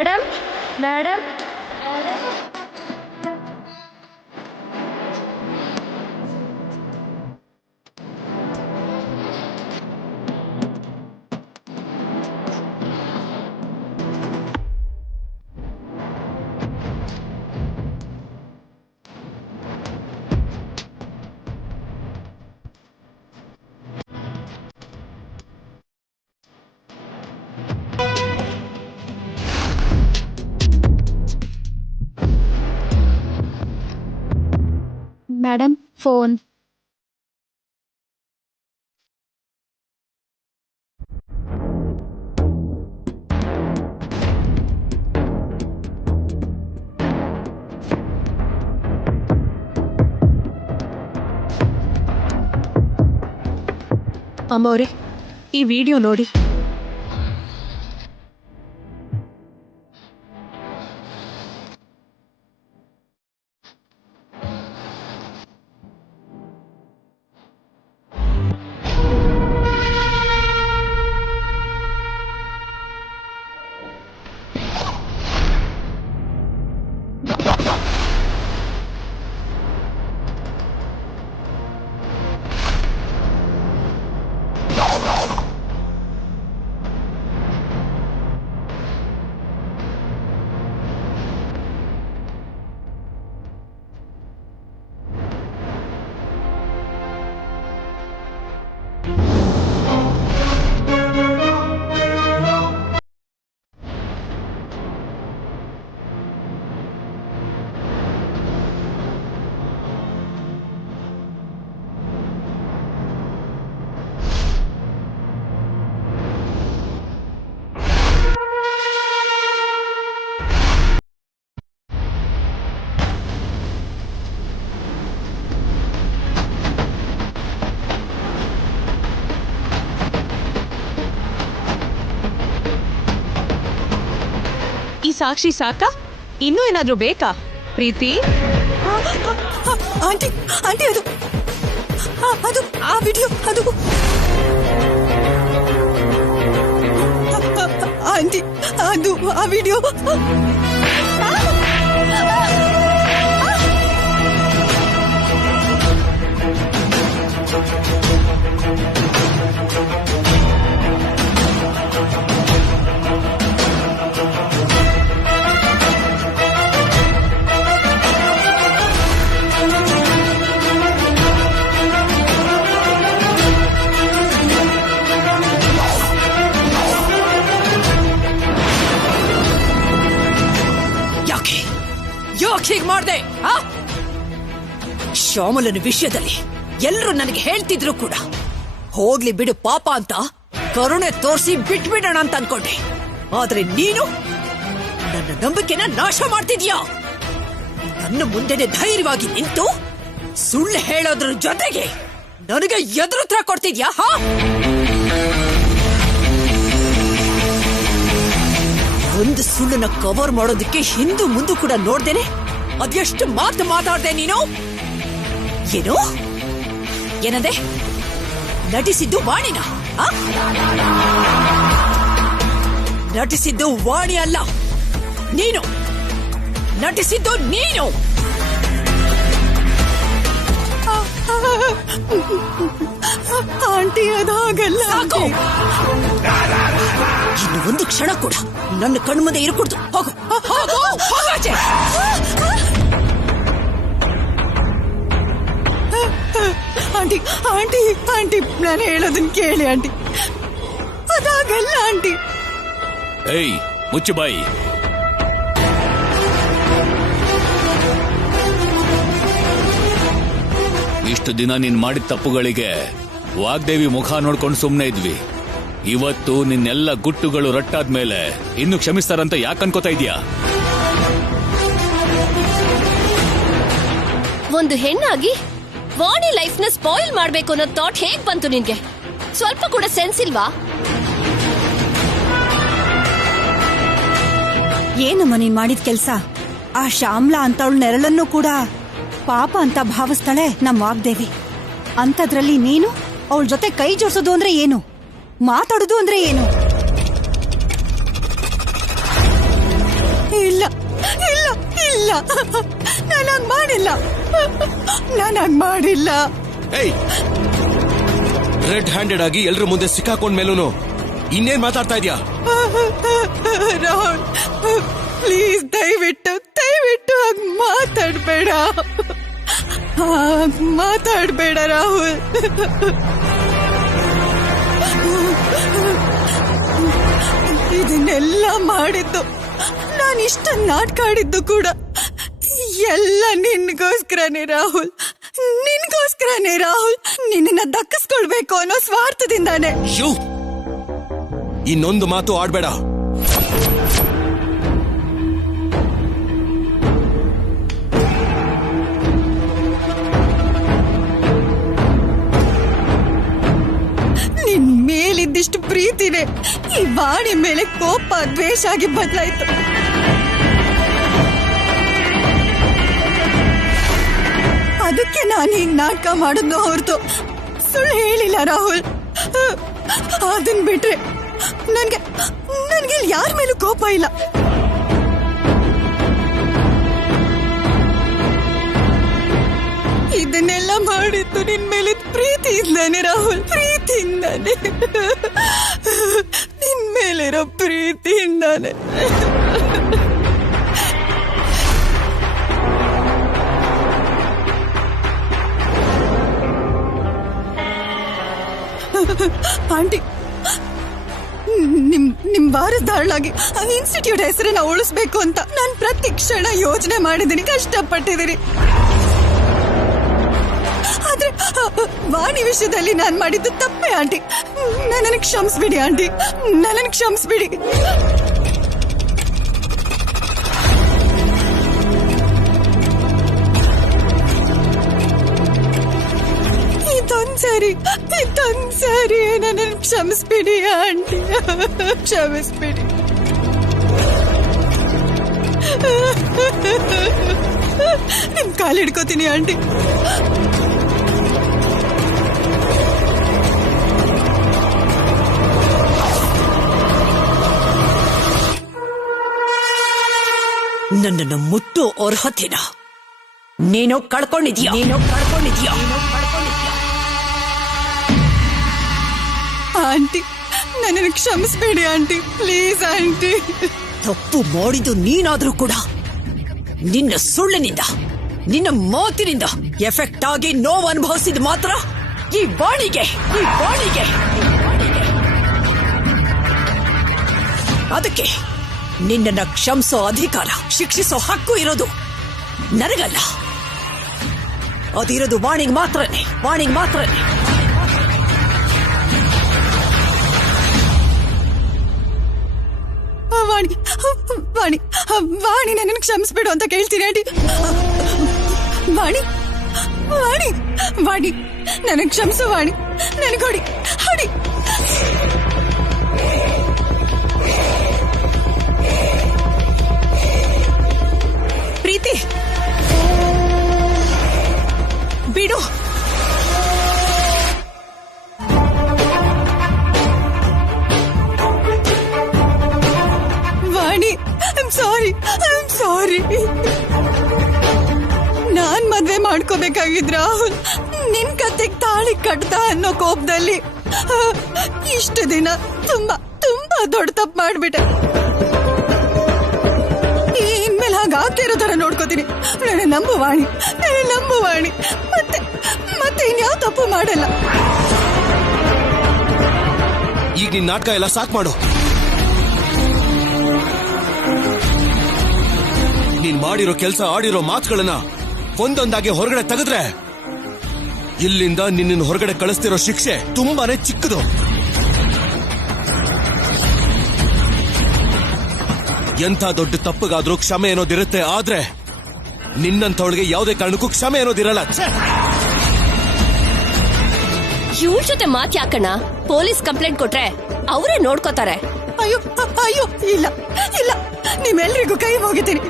Madam madam madam phone ಅಮ್ಮವ್ರೆ ಈ video ನೋಡಿ. ಈ ಸಾಕ್ಷಿ ಸಾಕ? ಇನ್ನೂ ಏನಾದ್ರೂ ಬೇಕಾ ಪ್ರೀತಿ? ಆಂಟಿ ಆಂಟಿ ಅದು ಅದು ಆ ವಿಡಿಯೋ ಅದು ಆಂಟಿ ಅದು ಆ ವಿಡಿಯೋ ಹೀಗೆ ಮಾಡ್ದೆ? ಶ್ಯಾಮಲನ ವಿಷಯದಲ್ಲಿ ಎಲ್ಲರೂ ನನಗೆ ಹೇಳ್ತಿದ್ರು ಕೂಡ ಹೋಗ್ಲಿ ಬಿಡು ಪಾಪ ಅಂತ ಕರುಣೆ ತೋರಿಸಿ ಬಿಟ್ಬಿಡೋಣ ಅಂತ ಅನ್ಕೊಂಡೆ. ಆದ್ರೆ ನೀನು ನನ್ನ ನಂಬಿಕೆನ ನಾಶ ಮಾಡ್ತಿದ್ಯಾ. ನನ್ನ ಮುಂದೆನೆ ಧೈರ್ಯವಾಗಿ ನಿಂತು ಸುಳ್ಳು ಹೇಳೋದ್ರ ಜೊತೆಗೆ ನನಗೆ ಎದುರುತ್ತರ ಕೊಡ್ತಿದ್ಯಾ? ಒಂದು ಸುಳ್ಳನ್ನ ಕವರ್ ಮಾಡೋದಕ್ಕೆ ಹಿಂದೂ ಮುಂದೆ ಕೂಡ ನೋಡ್ದೇನೆ ಅದೆಷ್ಟು ಮಾತು ಮಾತಾಡ್ದೆ ನೀನು. ಏನು ಏನಂದೆ? ನಟಿಸಿದ್ದು ವಾಣಿನ? ನಟಿಸಿದ್ದು ವಾಣಿ ಅಲ್ಲ, ನೀನು ನಟಿಸಿದ್ದು ನೀನು. ಆಂಟಿ ಅದಾಗಲ್ಲ. ಸಾಕು, ಇನ್ನು ಒಂದು ಕ್ಷಣ ಕೂಡ ನನ್ನ ಕಣ್ಣು ಮುಂದೆ ಇರಕೂಡ್ದು. ಹೋಗು ಹೋಗಾಚೆ. ಆಂಟಿ ಆಂಟಿ ಆಂಟಿ ನಾನು ಹೇಳೋದನ್ನ ಕೇಳಿ ಆಂಟಿ, ಅದಾಗಲ್ಲ ಆಂಟಿ. ಏಯ್ ಮುಚ್ಚು ಬಾಯಿ. ಇಷ್ಟು ದಿನ ನೀನ್ ಮಾಡಿದ ತಪ್ಪುಗಳಿಗೆ ವಾಗ್ದೇವಿ ಮುಖ ನೋಡ್ಕೊಂಡು ಸುಮ್ನೆ ಇದ್ವಿ. ಇವತ್ತು ನಿನ್ನೆಲ್ಲ ಗುಟ್ಟುಗಳು ರಟ್ಟಾದ್ಮೇಲೆ ಇನ್ನು ಕ್ಷಮಿಸ್ತಾರಂತ ಯಾಕೆ ಅನ್ಕೋತಾ ಇದೀಯಾ? ಒಂದು ಹೆಣ್ಣಾಗಿ ವಾಣಿ ಲೈಫ್ ನ ಸ್ಪಾಯಿಲ್ ಮಾಡ್ಬೇಕು ಅನ್ನೋ ಥಾಟ್ ಹೇಗ್ ಬಂತು ನಿನ್ಗೆ? ಸ್ವಲ್ಪ ಕೂಡ ಸೆನ್ಸ್ ಇಲ್ವಾ? ಏನಮ್ಮ ನೀನ್ ಮಾಡಿದ ಕೆಲ್ಸ? ಆ ಶ್ಯಾಮ್ಲಾ ಅಂತ ಅವಳ ನೆರಳನ್ನು ಕೂಡ ಪಾಪ ಅಂತ ಭಾವಿಸ್ತಾಳೆ ನಮ್ ವಾಗ್ದೇವಿ. ಅಂತದ್ರಲ್ಲಿ ನೀನು ಅವಳ ಜೊತೆ ಕೈ ಜೋಡಿಸೋದು ಅಂದ್ರೆ ಏನು? ಮಾತಾಡೋದು ಅಂದ್ರೆ ಏನು? ಇಲ್ಲ, ನಾನು ಹಂಗ್ ಮಾಡಿಲ್ಲ, ನಾನು ಹಂಗ್ ಮಾಡಿಲ್ಲ. ಏಯ್, ರೆಡ್ ಹ್ಯಾಂಡೆಡ್ ಆಗಿ ಎಲ್ರ ಮುಂದೆ ಸಿಕ್ಕಾಕೊಂಡ್ ಮೇಲೂ ಇನ್ನೇನ್ ಮಾತಾಡ್ತಾ ಇದ್ಯಾ? ರಾಹುಲ್ ಪ್ಲೀಸ್ ದಯವಿಟ್ಟು ದಯವಿಟ್ಟು ಹಾಗ್ ಮಾತಾಡ್ಬೇಡ, ಮಾತಾಡ್ಬೇಡ ರಾಹುಲ್. ಇದನ್ನೆಲ್ಲ ಮಾಡಿದ್ದು, ನಾನು ಇಷ್ಟ ನಾಟಕ ಆಡಿದ್ದು ಕೂಡ ಎಲ್ಲ ನಿನ್ಗೋಸ್ಕರನೇ ರಾಹುಲ್, ನಿನ್ಗೋಸ್ಕರನೇ ರಾಹುಲ್. ನಿನ್ನ ದಕ್ಕಿಸ್ಕೊಳ್ಬೇಕು ಅನ್ನೋ ಸ್ವಾರ್ಥದಿಂದಾನೆ. ಇನ್ನೊಂದು ಮಾತು ಆಡ್ಬೇಡ. ನಿನ್ ಮೇಲಿದ್ದಿಷ್ಟು ಪ್ರೀತಿನೇ ಈ ವಾಣಿ ಮೇಲೆ ಕೋಪ ದ್ವೇಷ ಆಗಿ ಬದಲಾಯ್ತು. ಅದಕ್ಕೆ ನಾನು ಹಿಂಗ್ ನಾಟಕ ಮಾಡೋದು ಹೊರತು ಸುಳ್ಳು ಹೇಳಿಲ್ಲ ರಾಹುಲ್. ಅದನ್ ಬಿಟ್ರೆ ನನ್ಗೆ ಯಾರ ಮೇಲೂ ಕೋಪ ಇಲ್ಲ. ಇದನ್ನೆಲ್ಲ ಮಾಡಿದ್ದು ನಿನ್ ಮೇಲೆ ಪ್ರೀತಿಯಿಂದಾನೆ ರಾಹುಲ್, ಪ್ರೀತಿಯಿಂದಾನೆ, ನಿನ್ ಮೇಲಿರೋ ಪ್ರೀತಿಯಿಂದಾನೆ. ಆಂಟಿ, ನಿಮ್ ವಾರದಾಳಾಗಿ ಇನ್ಸ್ಟಿಟ್ಯೂಟ್ ಹೆಸರನ್ನ ಉಳಿಸ್ಬೇಕು ಅಂತ ನಾನು ಪ್ರತಿ ಕ್ಷಣ ಯೋಚನೆ ಮಾಡಿದ್ದೀನಿ, ಕಷ್ಟಪಟ್ಟಿದ್ದೀನಿ. ಆದ್ರೆ ವಾಣಿ ವಿಷಯದಲ್ಲಿ ನಾನು ಮಾಡಿದ್ದು ತಪ್ಪೇ ಆಂಟಿ. ನನ್ನನ್ನು ಕ್ಷಮಿಸ್ಬಿಡಿ ಆಂಟಿ, ನನ್ನನ್ನು ಕ್ಷಮಿಸ್ಬಿಡಿ. ಇದೊಂದ್ಸರಿ ನನ್ನನ್ನು ಕ್ಷಮಿಸ್ಬಿಡಿ ಆಂಟಿ, ಕ್ಷಮಿಸ್ಬಿಡಿ. ನಿಮ್ ಕಾಲು ಹಿಡ್ಕೋತೀನಿ ಆಂಟಿ. ನನ್ನನ್ನು ಮುಟ್ಟೋ ಅರ್ಹತೆನ ನೀನು ಕಳ್ಕೊಂಡಿದ್ಯಾ. ಆಂಟಿ, ನನ್ನನ್ನು ಕ್ಷಮಿಸ್ಬೇಡಿ ಆಂಟಿ, ಪ್ಲೀಸ್ ಆಂಟಿ. ತಪ್ಪು ಮಾಡಿದ್ದು ನೀನಾದ್ರೂ ಕೂಡ ನಿನ್ನ ಸುಳ್ಳಿನಿಂದ, ನಿನ್ನ ಮಾತಿನಿಂದ ಎಫೆಕ್ಟ್ ಆಗಿ ನೋವು ಅನುಭವಿಸಿದ ಮಾತ್ರ ಈ ವಾಣಿಗೆ. ಅದಕ್ಕೆ ನಿನ್ನನ್ನ ಕ್ಷಮಿಸೋ ಅಧಿಕಾರ, ಶಿಕ್ಷಿಸೋ ಹಕ್ಕು ಇರೋದು ನನಗಲ್ಲ, ಅದಿರೋದು ವಾಣಿಗೆ ಮಾತ್ರನೇ. ವಾಣಿ ನನ್ನನ್ನು ಕ್ಷಮಿಸ್ಬಿಡು ಅಂತ ಕೇಳ್ತೀನಿ ಆಂಟಿ. ವಾಣಿ ನನಗೆ ಕ್ಷಮಿಸು ವಾಣಿ, ನನಗೆ ಹೊಡಿ. ಪ್ರೀತಿ ಬಿಡು. ವಾಣಿ, ಐಮ್ ಸಾರಿ. ನಾನ್ ಮದ್ವೆ ಮಾಡ್ಕೋಬೇಕಾಗಿದ್ರ ರಾಹುಲ್, ನಿನ್ ಕತೆಗ್ ತಾಳಿ ಕಟ್ದ ಅನ್ನೋ ಕೋಪದಲ್ಲಿ ಇಷ್ಟು ದಿನ ತುಂಬಾ ದೊಡ್ಡ ತಪ್ಪು ಮಾಡ್ಬಿಟ್ಟೆ. ಇನ್ಮೇಲೆ ಹಾಗಾಗ್ತಿರೋ ತರ ನೋಡ್ಕೋತೀನಿ. ನನ್ನ ನಂಬು ವಾಣಿ. ಮತ್ತೆ ಇನ್ಯಾವ ತಪ್ಪು ಮಾಡಲ್ಲ. ಈಗ ನಿನ್ ನಾಟಕ ಎಲ್ಲ ಸಾಕ್ ಮಾಡು. ನೀನ್ ಮಾಡಿರೋ ಕೆಲಸ, ಆಡಿರೋ ಮಾತುಗಳನ್ನ ಒಂದೊಂದಾಗಿ ಹೊರಗಡೆ ತೆಗೆದ್ರೆ ಇಲ್ಲಿಂದ ನಿನ್ನ ಹೊರಗಡೆ ಕಳಿಸ್ತಿರೋ ಶಿಕ್ಷೆ ತುಂಬಾನೇ ಚಿಕ್ಕದು. ಎಂಥ ದೊಡ್ಡ ತಪ್ಪಗಾದ್ರೂ ಕ್ಷಮೆ ಅನ್ನೋದಿರುತ್ತೆ, ಆದ್ರೆ ನಿನ್ನಂಥವಳಿಗೆ ಯಾವುದೇ ಕಾರಣಕ್ಕೂ ಕ್ಷಮೆ ಅನ್ನೋದಿರಲ್ಲ. ಇವ್ರ ಜೊತೆ ಮಾತ್ ಯಾಕಣ್ಣ? ಪೊಲೀಸ್ ಕಂಪ್ಲೇಂಟ್ ಕೊಟ್ರೆ ಅವರೇ ನೋಡ್ಕೋತಾರೆ. ಅಯ್ಯೋ ಇಲ್ಲ, ನಿಮ್ಮೆಲ್ರಿಗೂ ಕೈ ಹೋಗಿದ್ದೀನಿ.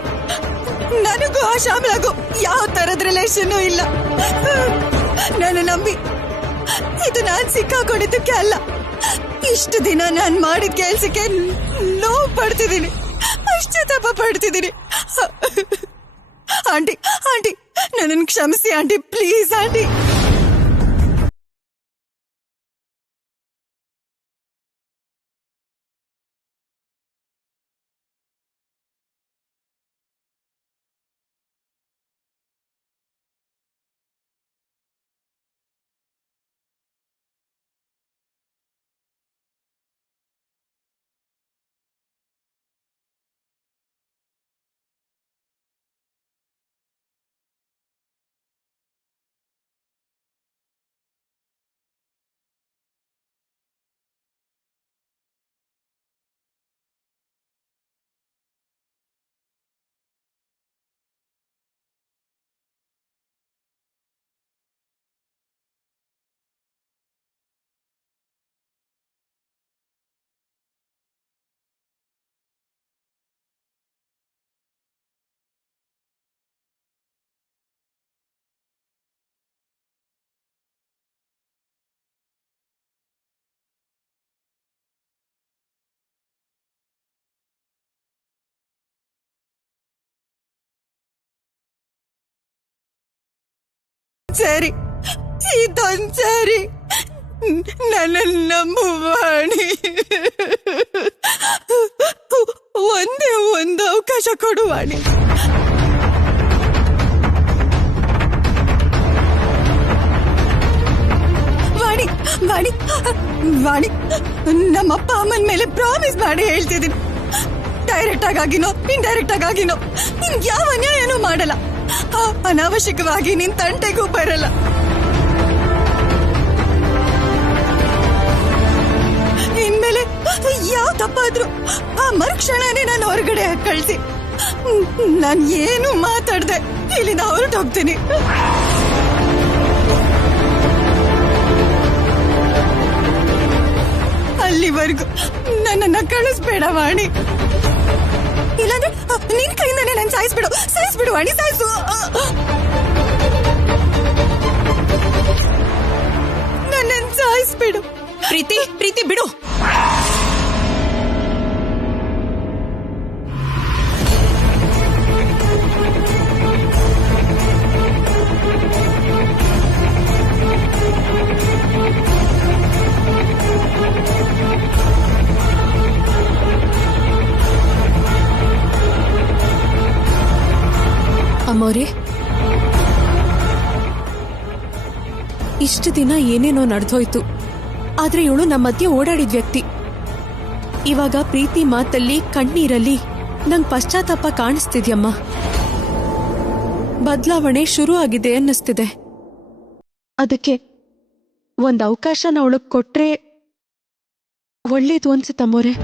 ನನಗೂ ಆ ಶ್ಯಾಮಲಾಗೂ ಯಾವ ತರದ ರಿಲೇಷನ್ ಇಲ್ಲ. ನಾನು ನಂಬಿ ಇದು ನಾನ್ ಸಿಕ್ಕಾಕೊಂಡಿದ್ದಕ್ಕೆ ಅಲ್ಲ, ಇಷ್ಟು ದಿನ ನಾನ್ ಮಾಡಿದ ಕೆಲ್ಸಕ್ಕೆ ನೋವು ಪಡ್ತಿದ್ದೀನಿ, ಪಶ್ಚಾತ್ತಾಪ ಪಡ್ತಿದ್ದೀನಿ. ಆಂಟಿ ಆಂಟಿ ನನ್ನನ್ನು ಕ್ಷಮಿಸಿ ಆಂಟಿ, ಪ್ಲೀಸ್ ಆಂಟಿ. ಸರಿ, ಇದೊಂದ್ಸರಿ ನನ್ನ ನಂಬು ವಾಣಿ. ಒಂದೇ ಒಂದು ಅವಕಾಶ ಕೊಡು ವಾಣಿ. ವಾಣಿ ವಾಣಿ ವಾಣಿ, ನಮ್ಮಪ್ಪ ಅಮ್ಮನ ಮೇಲೆ ಪ್ರಾಮಿಸ್ ಮಾಡಿ ಹೇಳ್ತಿದ್ದೀನಿ, ಡೈರೆಕ್ಟ್ ಆಗಿನೋ ಇಂಡೈರೆಕ್ಟ್ ಆಗಿನೋ ನಿನ್ ಯಾವ ಅನ್ಯಾಯನೂ ಮಾಡಲ್ಲ, ಅನಾವಶ್ಯಕವಾಗಿ ನಿನ್ ತಂಟೆಗೂ ಬರಲ್ಲ. ಇನ್ಮೇಲೆ ಯಾವ ತಪ್ಪಾದ್ರು ಆ ಮರುಕ್ಷಣನೇ ನಾನು ಹೊರಗಡೆ ಕಳ್ಸಿ, ನಾನು ಏನು ಮಾತಾಡ್ದೆ ಇಲ್ಲಿಂದ ಹೊರಟೋಗ್ತೀನಿ. ಅಲ್ಲಿವರೆಗೂ ನನ್ನನ್ನ ಕಳಿಸ್ಬೇಡ ವಾಣಿ, ಇಲ್ಲಾಂದ್ರೆ ನಿನ್ ಕೈಯಿಂದಾನೆ ನಾನು ಸಾಯಿಸ್ಬಿಡು ವಾಣಿ, ಸಾಯಿಸು. ನನ್ನನ್ನು ಸಾಯಿಸ್ಬಿಡು. ಪ್ರೀತಿ ಬಿಡು. ಅಮ್ಮೋರೆ, ಇಷ್ಟು ದಿನ ಏನೇನೋ ನಡೆದೋಯ್ತು, ಆದ್ರೆ ಇವಳು ನಮ್ಮ ಮಧ್ಯೆ ಓಡಾಡಿದ ವ್ಯಕ್ತಿ. ಇವಾಗ ಪ್ರೀತಿ ಮಾತಲ್ಲಿ ಕಣ್ಣೀರಲ್ಲಿ ನಂಗ್ ಪಶ್ಚಾತ್ತಾಪ ಕಾಣಿಸ್ತಿದ್ಯಮ್ಮ. ಬದಲಾವಣೆ ಶುರು ಆಗಿದೆ ಅನ್ನಿಸ್ತಿದೆ. ಅದಕ್ಕೆ ಒಂದ್ ಅವಕಾಶನ ಅವಳಗ್ ಕೊಟ್ರೆ ಒಳ್ಳೇದು ಅನ್ಸುತ್ತಮ್ಮೋರೆ.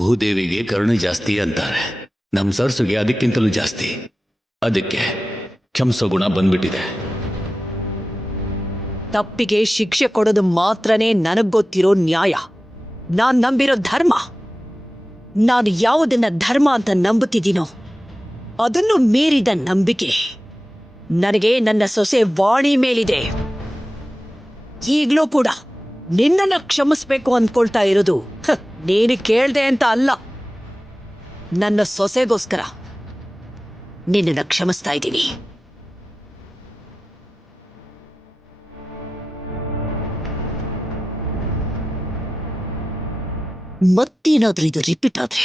ಭೂದೇವಿಗೆ ಕರುಣೆ ಜಾಸ್ತಿ ಅಂತಾರೆ, ನಮ್ ಸರ್ಸುಗೆ ಅದಕ್ಕಿಂತಲೂ ಜಾಸ್ತಿ. ಅದಕ್ಕೆ ಕ್ಷಮಿಸೋ ಗುಣ ಬಂದ್ಬಿಟ್ಟಿದೆ. ತಪ್ಪಿಗೆ ಶಿಕ್ಷೆ ಕೊಡೋದು ಮಾತ್ರನೇ ನನಗ್ ಗೊತ್ತಿರೋ ನ್ಯಾಯ, ನಾನ್ ನಂಬಿರೋ ಧರ್ಮ. ನಾನು ಯಾವುದನ್ನ ಧರ್ಮ ಅಂತ ನಂಬುತ್ತಿದ್ದೀನೋ ಅದನ್ನು ಮೀರಿದ ನಂಬಿಕೆ ನನಗೆ ನನ್ನ ಸೊಸೆ ವಾಣಿ ಮೇಲಿದೆ. ಈಗ್ಲೂ ಕೂಡ ನಿನ್ನನ್ನ ಕ್ಷಮಿಸ್ಬೇಕು ಅಂದ್ಕೊಳ್ತಾ ಇರೋದು ನೀನು ಕೇಳ್ದೆ ಅಂತ ಅಲ್ಲ, ನನ್ನ ಸೊಸೆಗೋಸ್ಕರ ನಿನ್ನನ್ನ ಕ್ಷಮಿಸ್ತಾ ಇದ್ದೀನಿ. ಮತ್ತೇನಾದ್ರೂ ಇದು ರಿಪೀಟ್ ಆದ್ರೆ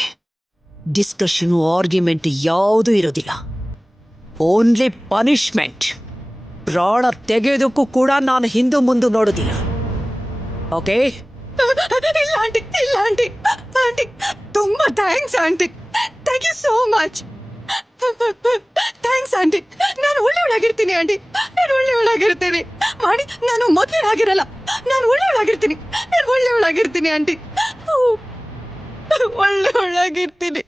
ಡಿಸ್ಕಷನ್ ಆರ್ಗ್ಯುಮೆಂಟ್ ಯಾವುದೂ ಇರೋದಿಲ್ಲ, ಓನ್ಲಿ ಪನಿಷ್ಮೆಂಟ್. ಪ್ರಾಣ ತೆಗೆಯೋದಕ್ಕೂ ಕೂಡ ನಾನು ಹಿಂದು ಮುಂದೆ ನೋಡೋದಿಲ್ಲ. ಓಕೆ? ಇಲ್ಲ ಆಂಟಿ, ತುಂಬಾ thanks aunty, thank you so much. Thanks aunty. ನಾನು ಒಳ್ಳೆಯವಳಾಗಿರ್ತೀನಿ ಆಂಟಿ, ನಾನು ಒಳ್ಳೆಯವಳಾಗಿರ್ತೀನಿ ಮಾಡಿ. ನಾನು ಮೊದಲಾಗಿರಲ್ಲ, ನಾನು ಒಳ್ಳೆಯವಳಾಗಿರ್ತೀನಿ ಆಂಟಿ, ಒಳ್ಳೆಯವಳಾಗಿರ್ತೀನಿ.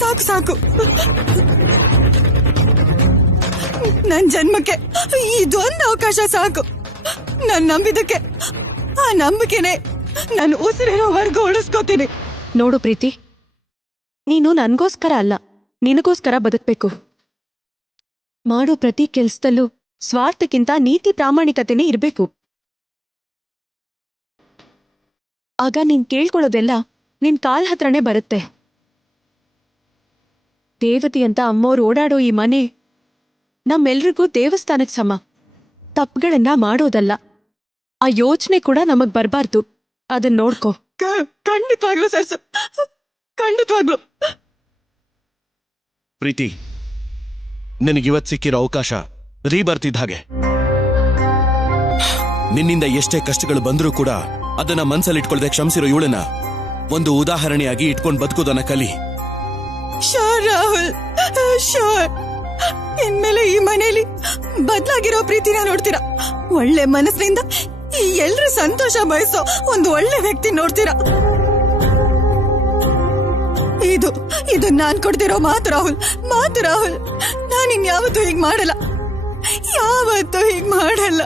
ಸಾಕು ಸಾಕು. ನನ್ ಜನ್ಮಕ್ಕೆ ಇದೊಂದು ಅವಕಾಶ ಸಾಕು. ನಾನ್ ನಂಬಿದಕ್ಕೆ ಆ ನಂಬಿಕೆನೆ ನಾನು ಉಸಿರಿರೋವರೆಗೂ ಉಳಿಸ್ಕೋತೀನಿ. ನೋಡು ಪ್ರೀತಿ, ನೀನು ನನ್ಗೋಸ್ಕರ ಅಲ್ಲ, ನಿನಗೋಸ್ಕರ ಬದುಕ್ಬೇಕು. ಮಾಡೋ ಪ್ರತಿ ಕೆಲ್ಸದಲ್ಲೂ ಸ್ವಾರ್ಥಕ್ಕಿಂತ ನೀತಿ ಪ್ರಾಮಾಣಿಕತೆನೇ ಇರ್ಬೇಕು. ಆಗ ನೀನ್ ಕೇಳ್ಕೊಳ್ಳೋದೆಲ್ಲ ನಿನ್ ಕಾಲ್ ಹತ್ರನೇ ಬರುತ್ತೆ. ದೇವತೆ ಅಂತ ಅಮ್ಮೋರು ಓಡಾಡೋ ಈ ಮನೆ ನಮ್ಮೆಲ್ರಿಗೂ ದೇವಸ್ಥಾನಕ್ಕೆ ಸಮ. ತಪ್ಪುಗಳನ್ನ ಮಾಡೋದಲ್ಲ. ಆ ಯೋಚನೆ ಕೂಡ ನಮಗ್ ಬರ್ಬಾರ್ದು. ಅದನ್ನ ನೋಡ್ಕೋ. ಖಂಡಿತವಾಗ್ಲು ಸರ್, ಖಂಡಿತವಾಗ್ಲು. ಪ್ರೀತಿ, ನಿನಗಿವತ್ ಸಿಕ್ಕಿರೋ ಅವಕಾಶ ರೀಬರ್ತಿದ್ದ ಹಾಗೆ. ನಿನ್ನಿಂದ ಎಷ್ಟೇ ಕಷ್ಟಗಳು ಬಂದರೂ ಕೂಡ ಅದನ್ನ ಮನ್ಸಲ್ಲಿಟ್ಕೊಳ್ದೆ ಕ್ಷಮಿಸಿರೋ ಇವಳನ್ನ ಒಂದು ಉದಾಹರಣೆಯಾಗಿ ಇಟ್ಕೊಂಡು ಬದುಕೋದನ್ನ ಕಲಿ. Sure Rahul, sure. ಇನ್ಮೇಲೆ ಈ ಮನೆಯಲ್ಲಿ ಬದಲಾಗಿರೋ ಪ್ರೀತಿನ ನೋಡ್ತೀರಾ. ಒಳ್ಳೆ ಮನಸ್ಸಿನಿಂದ ಈ ಎಲ್ರ ಸಂತೋಷ ಬಯಸೋ ಒಂದು ಒಳ್ಳೆ ವ್ಯಕ್ತಿ ನೋಡ್ತೀರಾ. ಇದು ನಾನ್ ಕೊಡ್ತಿರೋ ಮಾತು ರಾಹುಲ್, ಮಾತು ರಾಹುಲ್. ನಾನಿನ್ಯಾವತ್ತೂ ಹೀಗ್ ಮಾಡಲ್ಲ, ಯಾವತ್ತೂ ಹೀಗ್ ಮಾಡಲ್ಲ.